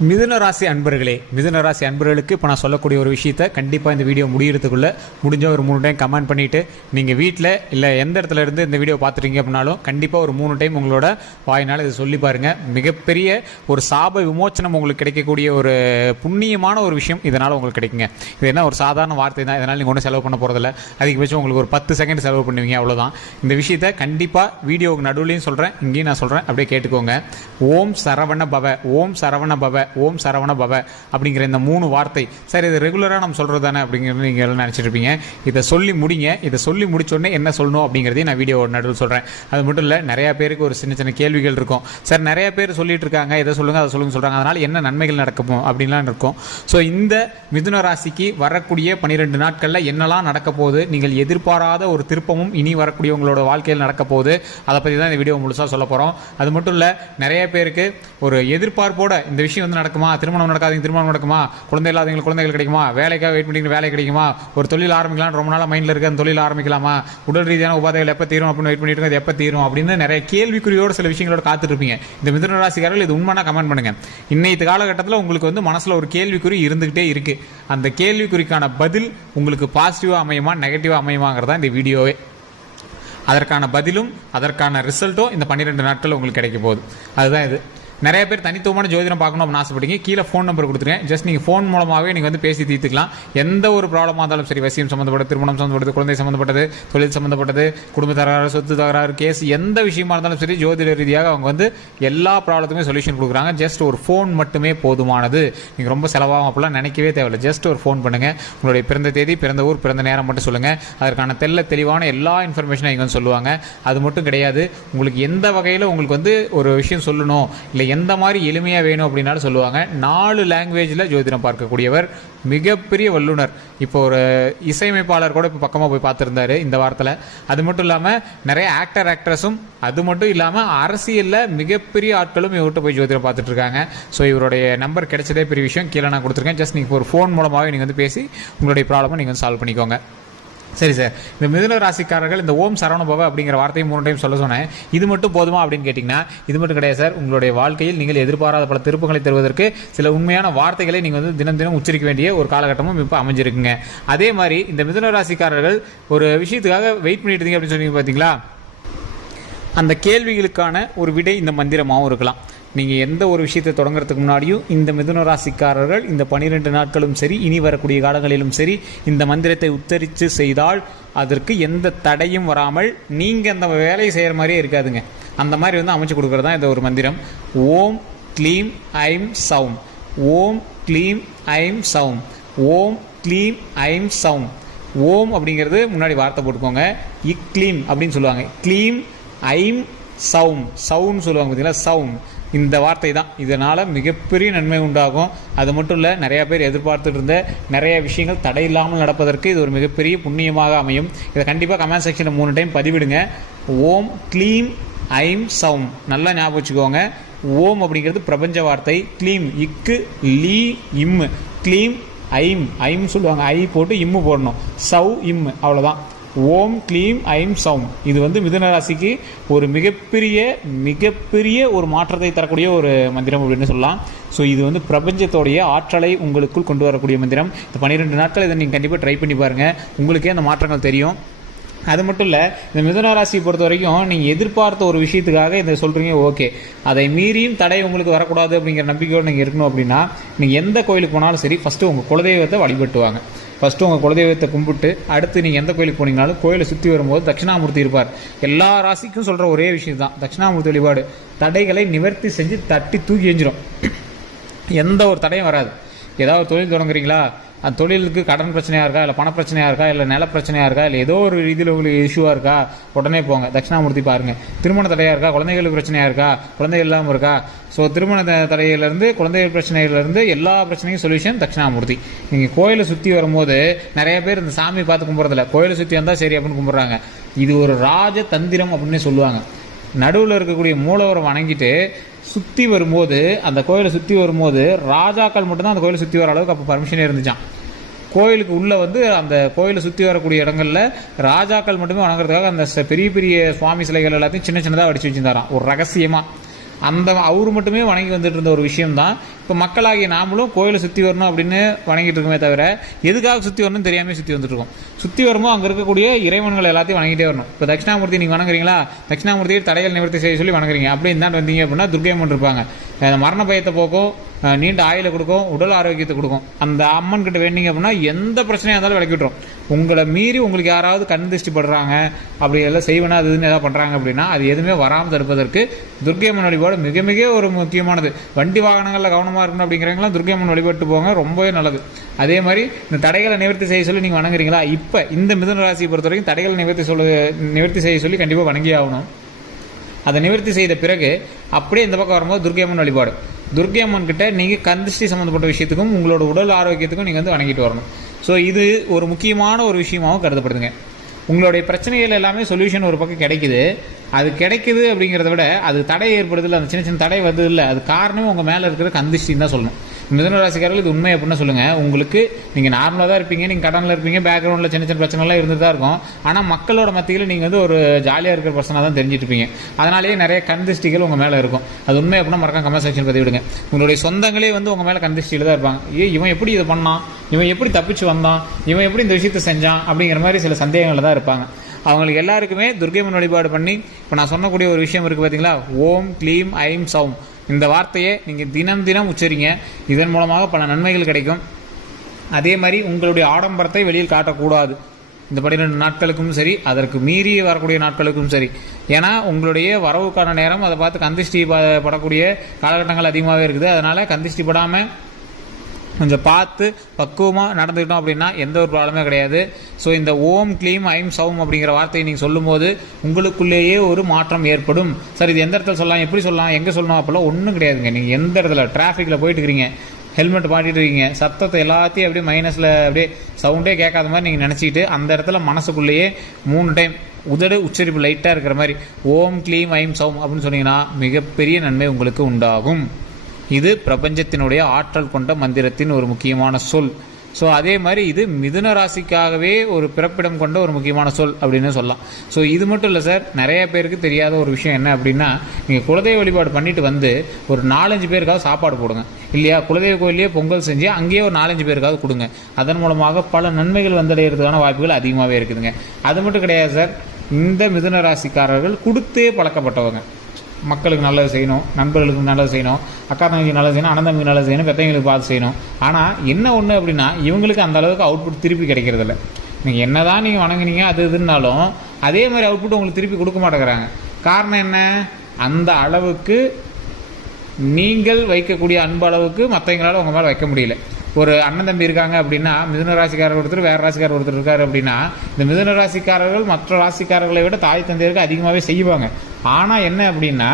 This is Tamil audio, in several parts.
மிதுன ராசி அன்பர்களே மிதுன ராசி அன்பர்களுக்கு இப்போ நான் சொல்லக்கூடிய ஒரு விஷயத்த கண்டிப்பாக இந்த வீடியோ முடியறதுக்குள்ளே முடிஞ்ச ஒரு மூணு டைம் கமெண்ட் பண்ணிவிட்டு நீங்கள் வீட்டில் இல்லை எந்த இடத்துல இருந்து இந்த வீடியோ பார்த்துட்டீங்க அப்படின்னாலும் கண்டிப்பாக ஒரு மூணு டைம் உங்களோட வாயினால் இதை சொல்லி பாருங்கள் மிகப்பெரிய ஒரு சாப விமோச்சனம் உங்களுக்கு கிடைக்கக்கூடிய ஒரு புண்ணியமான ஒரு விஷயம் இதனால் உங்களுக்கு கிடைக்குங்க. இது என்ன ஒரு சாதாரண வார்த்தை தான் இதனால் நீங்கள் ஒன்றும் செலவு பண்ண போகிறதில்ல அதிகபட்சம் உங்களுக்கு ஒரு பத்து செகண்ட் செலவு பண்ணுவீங்க அவ்வளோதான் இந்த விஷயத்த கண்டிப்பாக வீடியோவுக்கு நடுவுலையும் சொல்கிறேன் இங்கேயும் நான் சொல்கிறேன் அப்படியே கேட்டுக்கோங்க. ஓம் சரவண பவ ஓம் சரவண பவ. ஓம் சரவண பவ அப்படிங்கிற இந்த மூணு வார்த்தை. சரி இது ரெகுலராக நம்ம சொல்கிறது தானே அப்படிங்கிறது நீங்கள் எல்லாம் நினச்சிட்டு இருப்பீங்க. இதை சொல்லி முடிங்க. இதை சொல்லி முடிச்சோடனே என்ன சொல்லணும் அப்படிங்கிறதையும் நான் வீடியோ நடுவில் சொல்கிறேன் அது மட்டும் இல்லை நிறையா பேருக்கு ஒரு சின்ன சின்ன கேள்விகள் இருக்கும். சார் நிறைய பேர் சொல்லிட்டு இருக்காங்க. இதை சொல்லுங்கள் அதை சொல்லுங்க சொல்கிறாங்க அதனால் என்ன நன்மைகள் நடக்கும் அப்படின்லாம் இருக்கும். ஸோ இந்த மிதுன ராசிக்கு வரக்கூடிய பன்னிரெண்டு நாட்களில் என்னெல்லாம் நடக்க போகுது? நீங்கள் எதிர்பாராத ஒரு திருப்பமும் இனி வரக்கூடிய உங்களோட வாழ்க்கையில் நடக்க போகுது. அதை பற்றி தான் இந்த வீடியோ முழுசாக சொல்ல போகிறோம் அது மட்டும் இல்லை நிறைய பேருக்கு ஒரு எதிர்பார்ப்போட இந்த விஷயம் வந்து நடக்குமா? திருமணம் நடக்காதீங்க திருமணம் நடக்குமா? குழந்தை இல்லாதவங்களுக்கு குழந்தைகள் கிடைக்குமா? வேலைக்காக வெயிட் பண்ணிக்கிற வேலை கிடைக்குமா? ஒரு தொழில் ஆரம்பிக்கலாம் ரொம்ப நாளாக மைண்டில் இருக்க அந்த தொழில் ஆரம்பிக்கலாமா? உடல் ரீதியான உபாதைகள் எப்போ தீரும் அப்படின்னு வெயிட் பண்ணிட்டு இருக்கோம், எப்போ தீரும் அப்படின்னு நிறைய கேள்விக்குறியோட சில விஷயங்களோட காத்துட்டு இருப்பீங்க இந்த மிதன ராசிக்காரர்கள் இது உண்மைனா கமெண்ட் பண்ணுங்க. இன்னைக்கு காலகட்டத்தில் உங்களுக்கு வந்து மனசில் ஒரு கேள்விக்குறி இருந்துகிட்டே இருக்கு. அந்த கேள்விக்குறிக்கான பதில் உங்களுக்கு பாசிட்டிவாக அமையுமா நெகட்டிவாக அமையுமாங்கிறதா இந்த வீடியோவே. அதற்கான பதிலும் அதற்கான ரிசல்ட்டும் இந்த பன்னிரெண்டு நாட்கள் உங்களுக்கு கிடைக்க போகுது. அதுதான் இது. நிறைய பேர் தனித்துவமான ஜோதிடம் பார்க்கணும் அப்படின்னு ஆசைப்பட்டீங்க. கீழே ஃபோன் நம்பர் கொடுத்துருக்கேன். ஜஸ்ட் நீங்கள் ஃபோன் மூலமாகவே நீங்கள் வந்து பேசி தீர்த்துக்கலாம். எந்த ஒரு ப்ராப்ளமாக இருந்தாலும் சரி வசியம் சம்மந்தப்பட்ட திருமணம் சம்மந்தப்பட்டது குழந்தை சம்மந்தப்பட்டது தொழில் சம்மந்தப்பட்டது குடும்ப தகராறு சொத்து தகராறு கேஸ் எந்த விஷயமா இருந்தாலும் சரி ஜோதிட ரீதியாக அவங்க வந்து எல்லா ப்ராப்ளத்துக்குமே சொல்யூஷன் கொடுக்குறாங்க. ஜஸ்ட் ஒரு ஃபோன் மட்டுமே போதுமானது. நீங்கள் ரொம்ப செலவாகும் அப்படிலாம் நினைக்கவே தேவையில்லை. ஜஸ்ட் ஒரு ஃபோன் பண்ணுங்கள் உங்களுடைய பிறந்த தேதி பிறந்த ஊர் பிறந்த நேரம் மட்டும் சொல்லுங்கள் அதற்கான தெல்ல தெளிவான எல்லா இன்ஃபர்மேஷனும் இங்கே வந்து சொல்லுவாங்க. அது மட்டும் கிடையாது. உங்களுக்கு எந்த வகையில் உங்களுக்கு வந்து ஒரு விஷயம் சொல்லணும் இல்லை எந்த மாதிரி எளிமையாக வேணும் அப்படின்னாலும் சொல்லுவாங்க. நாலு லாங்குவேஜில் ஜோதிடம் பார்க்கக்கூடியவர் மிகப்பெரிய வல்லுனர் இப்போ ஒரு இசையமைப்பாளர் கூட இப்போ பக்கமாக போய் பார்த்துருந்தாரு இந்த வாரத்தில். அது மட்டும் இல்லாமல் நிறைய ஆக்டர் ஆக்ட்ரஸும் அது மட்டும் இல்லாமல் அரசியலில் மிகப்பெரிய ஆட்களும் இவர்கிட்ட போய் ஜோதிடம் பார்த்துட்டு இருக்காங்க. ஸோ இவருடைய நம்பர் கிடைச்சதே பெரிய விஷயம். கீழே நான் கொடுத்துருக்கேன். ஜஸ்ட் நீங்கள் ஒரு ஃபோன் மூலமாகவே நீங்கள் வந்து பேசி உங்களுடைய ப்ராப்ளமை நீங்கள் வந்து சால்வ் பண்ணிக்கோங்க. சரி சார். இந்த மிதுன ராசிக்காரர்கள் இந்த ஓம் சரவணபவ அப்படிங்கிற வார்த்தையை மூணு டைம் சொல்ல சொன்னேன். இது மட்டும் போதுமா அப்படின்னு கேட்டிங்கன்னா இது மட்டும் கிடையாது சார். உங்களுடைய வாழ்க்கையில் நீங்கள் எதிர்பாராத பல திருப்பங்களை தருவதற்கு சில உண்மையான வார்த்தைகளை நீங்கள் வந்து தினம் தினம் உச்சரிக்க வேண்டிய ஒரு காலகட்டமும் இப்போ அமைஞ்சிருக்குங்க. அதே மாதிரி இந்த மிதுன ராசிக்காரர்கள் ஒரு விஷயத்துக்காக வெயிட் பண்ணிட்டு இருந்தீங்க அப்படின்னு சொன்னீங்க பார்த்தீங்களா அந்த கேள்விகளுக்கான ஒரு விடை இந்த மந்திரமாகவும் இருக்கலாம். நீங்கள் எந்த ஒரு விஷயத்தை தொடங்குறதுக்கு முன்னாடியும் இந்த மிதுன ராசிக்காரர்கள் இந்த பன்னிரெண்டு நாட்களும் சரி இனி வரக்கூடிய காலங்களிலும் சரி இந்த மந்திரத்தை உத்தரித்து செய்தால் அதற்கு எந்த தடையும் வராமல் நீங்கள் அந்த வேலையை செய்கிற மாதிரியே இருக்காதுங்க. அந்த மாதிரி வந்து அமைச்சு கொடுக்குறது தான் இந்த ஒரு மந்திரம். ஓம் க்ளீம் ஐம் சவும் ஓம் க்ளீம் ஐம் சவும் ஓம் க்ளீம் ஐம் சவும் ஓம் அப்படிங்கிறது முன்னாடி வார்த்தை போட்டுக்கோங்க. இக்ளீம் அப்படின்னு சொல்லுவாங்க. க்ளீம் ஐம் சவும் சவுன்னு சொல்லுவாங்க பார்த்தீங்களா சவுன் இந்த வார்த்தை தான் இதனால் மிகப்பெரிய நன்மை உண்டாகும். அது மட்டும் இல்லை நிறையா பேர் எதிர்பார்த்துட்டு இருந்த நிறைய விஷயங்கள் தடை இல்லாமல் நடப்பதற்கு இது ஒரு மிகப்பெரிய புண்ணியமாக அமையும். இதை கண்டிப்பாக கமெண்ட் செக்ஷனில் மூணு டைம் பதிவிடுங்க. ஓம் க்ளீம் ஐம் சவும் நல்லா ஞாபகம் வச்சுக்கோங்க. ஓம் அப்படிங்கிறது பிரபஞ்ச வார்த்தை. க்ளீம் இக்கு லீ இம். க்ளீம் ஐம். ஐம் சொல்லுவாங்க. ஐ போட்டு இம்மு போடணும். சவ் இம். அவ்வளோதான் ஓம் க்ளீம் ஐம் சௌம். இது வந்து மிதுன ராசிக்கு ஒரு மிகப்பெரிய மிகப்பெரிய ஒரு மாற்றத்தை தரக்கூடிய ஒரு மந்திரம் அப்படின்னு சொல்லலாம். ஸோ இது வந்து பிரபஞ்சத்தோடைய ஆற்றலை உங்களுக்குள் கொண்டு வரக்கூடிய மந்திரம். இந்த பன்னிரெண்டு நாட்கள் இதை நீங்கள் கண்டிப்பாக ட்ரை பண்ணி பாருங்கள் உங்களுக்கே அந்த மாற்றங்கள் தெரியும். அது மட்டும் இல்லை இந்த மிதுன ராசியை பொறுத்த வரைக்கும் நீங்கள் எதிர்பார்த்த ஒரு விஷயத்துக்காக இதை சொல்கிறீங்க ஓகே. அதை மீறியும் தடை உங்களுக்கு வரக்கூடாது அப்படிங்கிற நம்பிக்கையோடு நீங்கள் இருக்கணும் அப்படின்னா நீங்கள் எந்த கோயிலுக்கு போனாலும் சரி ஃபஸ்ட்டு உங்கள் குலதெய்வத்தை வழிபட்டுவாங்க. ஃபஸ்ட்டு உங்கள் குலதெய்வத்தை கும்பிட்டு அடுத்து நீங்கள் எந்த கோயிலுக்கு போனீங்கனாலும் கோயிலை சுற்றி வரும்போது தட்சிணாமூர்த்தி இருப்பார். எல்லா ராசிக்கும் சொல்கிற ஒரே விஷயம் தான் தட்சிணாமூர்த்தி வழிபாடு. தடைகளை நிவர்த்தி செஞ்சு தட்டி தூக்கி எஞ்சிடும் எந்த ஒரு தடையும் வராது. ஏதாவது தொழில் தொடங்குறீங்களா? அந்த தொழிலுக்கு கடன் பிரச்சனையாக இருக்கா இல்லை பண பிரச்சனையாக இருக்கா இல்லை நில பிரச்சனையாக இருக்கா இல்லை ஏதோ ஒரு ரீதியில் உங்களுக்கு இஷ்யூவாக இருக்கா உடனே போங்க. தட்சிணாமூர்த்தி பாருங்கள் திருமண தடையாக இருக்கா குழந்தைகளுக்கு பிரச்சனையாக இருக்கா குழந்தைகள் இல்லாமல் இருக்கா? ஸோ திருமண தடையிலேருந்து குழந்தைகள் பிரச்சனையிலேருந்து எல்லா பிரச்சனையும் சொல்யூஷன் தட்சிணாமூர்த்தி. நீங்கள் கோயிலை சுற்றி வரும்போது நிறைய பேர் இந்த சாமி பார்த்து கும்பிட்றதில்ல கோயிலை சுற்றி வந்தால் சரி அப்படின்னு கும்பிட்றாங்க. இது ஒரு ராஜ தந்திரம் அப்படின்னு சொல்லுவாங்க. நடுவில் இருக்கக்கூடிய மூலவரை வணங்கிட்டு சுற்றி வரும்போது அந்த கோயிலை சுற்றி வரும்போது ராஜாக்கள் மட்டும்தான் அந்த கோயிலை சுற்றி வர அளவுக்கு அப்போ பர்மிஷனே இருந்துச்சான் கோயிலுக்கு உள்ளே வந்து அந்த கோயிலை சுற்றி வரக்கூடிய இடங்களில் ராஜாக்கள் மட்டுமே வணங்குறதுக்காக அந்த பெரிய பெரிய சுவாமி சிலைகள் எல்லாத்தையும் சின்ன சின்னதாக அடிச்சு வச்சுருந்தாராம். ஒரு ரகசியமாக அந்த அவர் மட்டுமே வணங்கி வந்துட்டு இருந்த ஒரு விஷயம் தான் இப்போ மக்களாகிய நாமளும் கோயிலை சுற்றி வரணும் அப்படின்னு வணங்கிட்டு இருக்கோமே தவிர எதுக்காக சுற்றி வரணும்னு தெரியாமல் சுற்றி வந்துட்டு சுற்றி வரும்போது அங்கே இருக்கக்கூடிய இறைவன்கள் எல்லாத்தையும் வணங்கிட்டே வரணும். இப்போ தட்சிணாமூர்த்தி நீங்கள் வணங்குறீங்களா? தட்சிணாமூர்த்தியை தடைகள் நிவர்த்தி செய்ய சொல்லி வணங்குறீங்க. அப்படி இந்தாண்டு வந்தீங்க அப்படின்னா துர்க்கையம்மன் இருப்பாங்க. அந்த மரண பயத்தை போக்கும் நீண்ட ஆயுளை கொடுக்கும் உடல் ஆரோக்கியத்தை கொடுக்கும். அந்த அம்மன் கிட்ட வேண்டிங்க அப்படின்னா எந்த பிரச்சனையாக இருந்தாலும் விளக்கி விட்டுரும் உங்களை மீறி உங்களுக்கு யாராவது கண் திருஷ்டி படுறாங்க அப்படி எல்லாம் செய்வனா அது இதுன்னு ஏதாவது பண்ணுறாங்க அப்படின்னா அது எதுவுமே வராமல் தடுப்பதற்கு துர்க்கை அம்மன் வழிபாடு மிக மிக ஒரு முக்கியமானது. வண்டி வாகனங்களில் கவனமாக இருக்கணும் அப்படிங்கிறவங்களாம் துர்க்கை அம்மன் வழிபட்டு போங்க ரொம்பவே நல்லது. அதே மாதிரி இந்த தடைகளை நிவர்த்தி செய்ய சொல்லி நீங்கள் வணங்குறீங்களா? இப்போ இந்த மிதுன ராசியை பொறுத்த வரைக்கும் தடைகளை நிவர்த்தி சொல்ல நிவர்த்தி செய்ய சொல்லி கண்டிப்பாக வணங்கி ஆகணும். அதை நிவர்த்தி செய்த பிறகு அப்படியே இந்த பக்கம் வரும்போது துர்க்கை அம்மன் வழிபாடு. துர்க்கை அம்மன் கிட்ட நீங்கள் கந்திஷ்டி சம்மந்தப்பட்ட விஷயத்துக்கும் உங்களோட உடல் ஆரோக்கியத்துக்கும் நீங்கள் வந்து வணங்கிட்டு வரணும். ஸோ இது ஒரு முக்கியமான ஒரு விஷயமாகவும் கருதப்படுதுங்க. உங்களுடைய பிரச்சனைகள் எல்லாமே சொல்யூஷன் ஒரு பக்கம் கிடைக்குது. அது கிடைக்குது அப்படிங்கிறத விட அது தடை ஏற்படுது இல்லை அந்த சின்ன சின்ன தடை வருது இல்லை அது காரணமே உங்கள் மேலே இருக்கிற கந்திஷ்டின்னு தான் சொல்லணும். மிதன ராசிக்காரர்கள் இது உண்மை அப்படின்னு சொல்லுங்கள் உங்களுக்கு நீங்கள் நார்மலாக தான் இருப்பீங்க நீங்கள் கடனில் இருப்பீங்க பேக்ரவுண்டில் சின்ன சின்ன பிரச்சனைலாம் இருந்துட்டு தான் இருக்கும். ஆனால் மக்களோட மத்தியில் நீங்கள் வந்து ஒரு ஜாலியாக இருக்கிற பர்சனாக தான் தெரிஞ்சிட்டு இருப்பீங்க. அதனாலேயே நிறைய கந்திஷ்டிகள் உங்கள் மேலே இருக்கும். அது உண்மை அப்படின்னா மறக்காம கமெண்ட் செக்ஷன் பற்றி விடுங்க உங்களுடைய சொந்தங்களே வந்து உங்கள் மேலே கந்திஷ்டியில் தான் இருப்பாங்க. ஏ இவன் எப்படி இதை பண்ணான்? இவன் எப்படி தப்பிச்சு வந்தான்? இவன் எப்படி இந்த விஷயத்தை செஞ்சான்? அப்படிங்கிற மாதிரி சில சந்தேகங்களில் தான் இருப்பாங்க. அவங்களுக்கு எல்லாருக்குமே துர்கைமன் வழிபாடு பண்ணி இப்போ நான் சொன்னக்கூடிய ஒரு விஷயம் இருக்குது பார்த்தீங்களா ஓம் க்ளீம் ஐம் சௌம். இந்த வார்த்தையை நீங்கள் தினம் தினம் உச்சரிங்க. இதன் மூலமாக பல நன்மைகள் கிடைக்கும். அதே மாதிரி உங்களுடைய ஆடம்பரத்தை வெளியில் காட்டக்கூடாது. இந்த பன்னிரெண்டு நாட்களுக்கும் சரி அதற்கு மீறி வரக்கூடிய நாட்களுக்கும் சரி. ஏன்னா உங்களுடைய வரவுக்கான நேரம் அதை பார்த்து கந்திஷ்டி படக்கூடிய காலகட்டங்கள் அதிகமாகவே இருக்குது. அதனால் கந்திஷ்டி படாமல் கொஞ்சம் பார்த்து பக்குவமாக நடந்துக்கிட்டோம் அப்படின்னா எந்த ஒரு ப்ராப்ளமே கிடையாது. ஸோ இந்த ஓம் க்ளீம் ஐம் சௌம் அப்படிங்கிற வார்த்தையை நீங்கள் சொல்லும்போது உங்களுக்குள்ளேயே ஒரு மாற்றம் ஏற்படும். சார் இது எந்த இடத்துல சொல்லலாம்? எப்படி சொல்லலாம்? எங்கே சொல்லலாம் அப்போல்லாம் ஒன்றும் கிடையாதுங்க. நீங்கள் எந்த இடத்துல? டிராஃபிக்கில் போயிட்டு இருக்கிறீங்க. ஹெல்மெட் மாட்டிட்டு இருக்கீங்க. சத்தத்தை எல்லாத்தையும் அப்படியே மைனஸில் அப்படியே சவுண்டே கேட்காத மாதிரி நீங்கள் நினச்சிக்கிட்டு அந்த இடத்துல மனசுக்குள்ளேயே மூணு டைம் உதடு உச்சரிப்பு லைட்டாக இருக்கிற மாதிரி ஓம் க்ளீம் ஐம் சவும் அப்படின்னு சொன்னீங்கன்னா மிகப்பெரிய நன்மை உங்களுக்கு உண்டாகும். இது பிரபஞ்சத்தினுடைய ஆற்றல் கொண்ட மந்திரத்தின் ஒரு முக்கியமான சொல். ஸோ அதே மாதிரி இது மிதுன ராசிக்காகவே ஒரு பிறப்பிடம் கொண்ட ஒரு முக்கியமான சொல் அப்படின்னு சொல்லலாம். ஸோ இது மட்டும் இல்லை சார் நிறைய பேருக்கு தெரியாத ஒரு விஷயம் என்ன அப்படின்னா நீங்கள் குலதெய்வ வழிபாடு பண்ணிட்டு வந்து ஒரு நாலஞ்சு பேருக்காவது சாப்பாடு போடுங்க. இல்லையா? குலதெய்வ கோயிலே பொங்கல் செஞ்சு அங்கேயே ஒரு நாலஞ்சு பேருக்காவது கொடுங்க. அதன் மூலமாக பல நன்மைகள் வந்தடைகிறதுக்கான வாய்ப்புகள் அதிகமாகவே இருக்குதுங்க. அது மட்டும் கிடையாது சார் இந்த மிதுன ராசிக்காரர்கள் கொடுத்தே பழக்கப்பட்டவங்க. மக்களுக்கு நல்லது செய்யணும் நண்பர்களுக்கு நல்லது செய்யணும் அக்கா தம்பிக்கு நல்லது செய்யணும் அண்ணன் தம்பிக்கு நல்லது செய்யணும் பெத்தவங்களுக்கு பார்த்து செய்யணும். ஆனால் என்ன ஒன்று அப்படின்னா இவங்களுக்கு அந்த அளவுக்கு அவுட்புட் திருப்பி கிடைக்கிறதில்ல நீங்கள் என்ன தான் நீங்கள் வணங்குனீங்க அது இதுனாலும் அதே மாதிரி அவுட்புட் உங்களுக்கு திருப்பி கொடுக்க மாட்டேங்கிறாங்க. காரணம் என்ன? அந்த அளவுக்கு நீங்கள் வைக்கக்கூடிய அன்பு அளவுக்கு மற்றவங்களால உங்கள் மேலே வைக்க முடியல. ஒரு அண்ணன் தம்பி இருக்காங்க அப்படின்னா மிதுன ராசிக்காரர் ஒருத்தர் வேறு ராசிக்காரர் ஒருத்தர் இருக்காரு அப்படின்னா இந்த மிதுன ராசிக்காரர்கள் மற்ற ராசிக்காரர்களை விட தாய் தந்தையருக்கு அதிகமாகவே செய்வாங்க. ஆனால் என்ன அப்படின்னா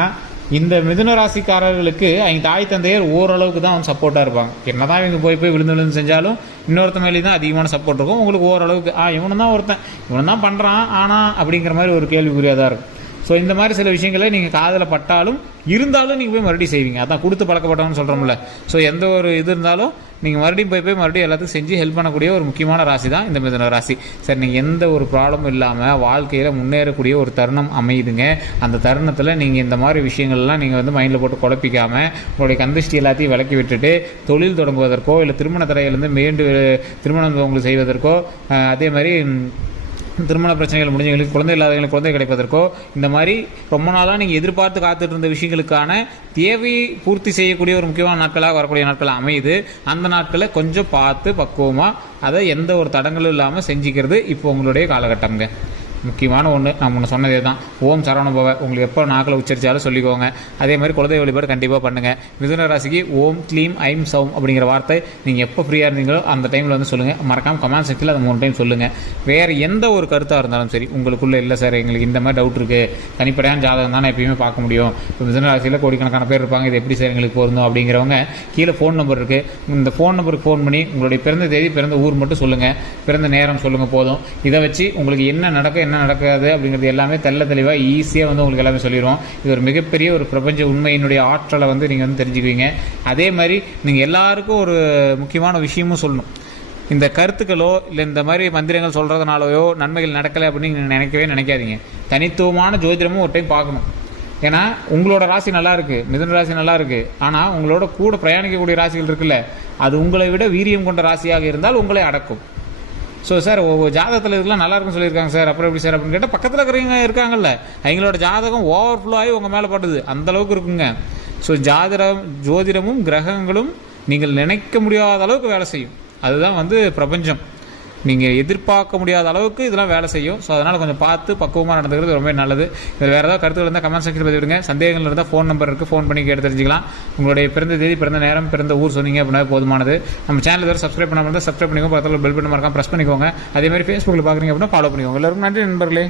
இந்த மிதுன ராசிக்காரர்களுக்கு அவங்க தாய் தந்தையர் ஓரளவுக்கு தான் அவங்க சப்போர்ட்டாக இருப்பாங்க. என்ன தான் இவங்க போய் போய் விழுந்து விழுந்து செஞ்சாலும் இன்னொருத்த மேலே தான் அதிகமான சப்போர்ட் இருக்கும். உங்களுக்கு ஓரளவுக்கு ஆ இவனு தான் ஒருத்தன் இவனு தான் பண்ணுறான் ஆனால் அப்படிங்கிற மாதிரி ஒரு கேள்விக்குறியாக தான் இருக்கும். ஸோ இந்த மாதிரி சில விஷயங்களை நீங்கள் காதில் பட்டாலும் இருந்தாலும் நீங்கள் போய் மறுபடியும் செய்வீங்க. அதான் கொடுத்து பழக்கப்பட்டவன்னு சொல்கிறோம்ல ஸோ எந்த ஒரு இது இருந்தாலும் நீங்கள் மறுபடியும் போய் போய் மறுபடியும் எல்லாத்துக்கும் செஞ்சு ஹெல்ப் பண்ணக்கூடிய ஒரு முக்கியமான ராசி தான் இந்த மிதன ராசி. சரி நீங்கள் எந்த ஒரு ப்ராப்ளமும் இல்லாமல் வாழ்க்கையில் முன்னேறக்கூடிய ஒரு தருணம் அமையுதுங்க. அந்த தருணத்தில் நீங்கள் இந்த மாதிரி விஷயங்கள்லாம் நீங்கள் வந்து மைண்டில் போட்டு குழப்பிக்காமல் உங்களுடைய கந்திஷ்டி எல்லாத்தையும் விலக்கி விட்டுட்டு தொழில் தொடங்குவதற்கோ இல்லை திருமண தடையிலேருந்து மீண்டு திருமணம் உங்களுக்கு செய்வதற்கோ அதே மாதிரி திருமண பிரச்சனைகள் முடிஞ்சவங்களுக்கு குழந்தை இல்லாதவங்களுக்கு குழந்தை கிடைப்பதற்கோ இந்த மாதிரி ரொம்ப நாளாக நீங்கள் எதிர்பார்த்து காத்துட்டு இருந்த விஷயங்களுக்கான தேவையை பூர்த்தி செய்யக்கூடிய ஒரு முக்கியமான நாட்களாக வரக்கூடிய நாட்கள் அமையுது. அந்த நாட்களை கொஞ்சம் பார்த்து பக்குவமாக அதை எந்த ஒரு தடங்களும் இல்லாமல் செஞ்சுக்கிறது இப்போ உங்களுடைய காலகட்டம்ங்க. முக்கியமான ஒன்று நான் முன்ன சொன்னதே தான் ஓம் சரவணபவ. உங்களுக்கு எப்போ நாக்கில் உச்சரித்தாலும் சொல்லிக்கோங்க. அதே மாதிரி குலதெய்வ வழிபாடு கண்டிப்பாக பண்ணுங்கள் மிதுன ராசிக்கு ஓம் க்ளீம் ஐம் சௌம் அப்படிங்கிற வார்த்தை நீங்கள் எப்போ ஃப்ரீயாக இருந்தீங்களோ அந்த டைமில் வந்து சொல்லுங்கள் மறக்காமல் கமெண்ட் செக்ஷனில் அதை மூணு டைம் சொல்லுங்கள் வேறு எந்த ஒரு கருத்தாக இருந்தாலும் சரி உங்களுக்குள்ளே இல்லை சார் எங்களுக்கு இந்த மாதிரி டவுட் இருக்குது தனிப்படையான ஜாதகம் தான் நான் எப்பயுமே பார்க்க முடியும். இப்போ மிதுன ராசியில் கோடிக்கணக்கான பேர் இருப்பாங்க. இது எப்படி சார் எங்களுக்கு பொருந்தும் அப்படிங்கிறவங்க கீழே ஃபோன் நம்பர் இருக்குது இந்த ஃபோன் நம்பருக்கு ஃபோன் பண்ணி உங்களுடைய பிறந்த தேதி பிறந்த ஊர் மட்டும் சொல்லுங்கள் பிறந்த நேரம் சொல்லுங்கள் போதும். இதை வச்சு உங்களுக்கு என்ன நடக்கும் என்ன நடக்காது அப்படிங்கிறது எல்லாமே தெள்ள தெளிவாக ஈஸியாக வந்து உங்களுக்கு எல்லாமே சொல்லிடுவோம். இது ஒரு மிகப்பெரிய ஒரு பிரபஞ்ச உண்மையினுடைய ஆற்றலை வந்து நீங்கள் வந்து தெரிஞ்சுக்குவீங்க. அதே மாதிரி நீங்கள் எல்லாருக்கும் ஒரு முக்கியமான விஷயமும் சொல்லணும். இந்த கருத்துக்களோ இல்லை இந்த மாதிரி மந்திரங்கள் சொல்கிறதுனாலயோ நன்மைகள் நடக்கலை அப்படின்னு நீங்கள் நினைக்கவே நினைக்காதீங்க. தனித்துவமான ஜோதிடமும் ஒரு டைம் பார்க்கணும். ஏன்னா உங்களோட ராசி நல்லா இருக்குது மிதன ராசி நல்லா இருக்கு. ஆனால் உங்களோட கூட பிரயாணிக்கக்கூடிய ராசிகள் இருக்குல்ல அது உங்களை விட வீரியம் கொண்ட ராசியாக இருந்தால் உங்களை அடக்கும். ஸோ சார் ஒவ்வொரு ஜாதகத்தில் இதெல்லாம் நல்லா இருக்குன்னு சொல்லியிருக்காங்க சார் அப்புறம் எப்படி சார் அப்படின்னு கேட்டால் பக்கத்தில் இருக்கிறவங்க இருக்காங்கல்ல அவங்களோட ஜாதகம் ஓவர்ஃப்ளோ ஆகி உங்கள் மேலே படுது. அந்த அளவுக்கு இருக்குங்க. ஸோ ஜாதிரம் ஜோதிடமும் கிரகங்களும் நீங்கள் நினைக்க முடியாத அளவுக்கு வேலை செய்யும். அதுதான் வந்து பிரபஞ்சம். நீங்கள் எதிர்பார்க்க முடியாத அளவுக்கு இதெல்லாம் வேலை செய்யும். ஸோ அதனால் கொஞ்சம் பார்த்து பக்குவமாக நடந்துக்கிறது ரொம்ப நல்லது. இதில் வேறு ஏதாவது கருத்துகள் இருந்தால் கமெண்ட் செக்ஷன் பதிவிடுங்க. சந்தேகங்கள் இருந்தால் ஃபோன் நம்பர் இருக்குது ஃபோன் பண்ணி கேட்டு தெரிஞ்சுக்கலாம். உங்களுடைய பிறந்த தேதி பிறந்த நேரம் பிறந்த ஊர் சொன்னீங்க அப்படின்னா போதுமானது. நம்ம சேனல் வேறு சப்ஸ்கிரைப் பண்ணாமல் இருந்தால் சப்ஸ்கிரைப் பண்ணிக்கோங்க. பக்கத்தில் பெல் பட்டன் மறக்காம ப்ரெஸ் பண்ணிக்கோங்க. அதே மாதிரி ஃபேஸ்புக்கில் பார்க்குறீங்க அப்படின்னா ஃபாலோ பண்ணிக்கோங்க. எல்லாருக்கும் நன்றி நண்பர்களே.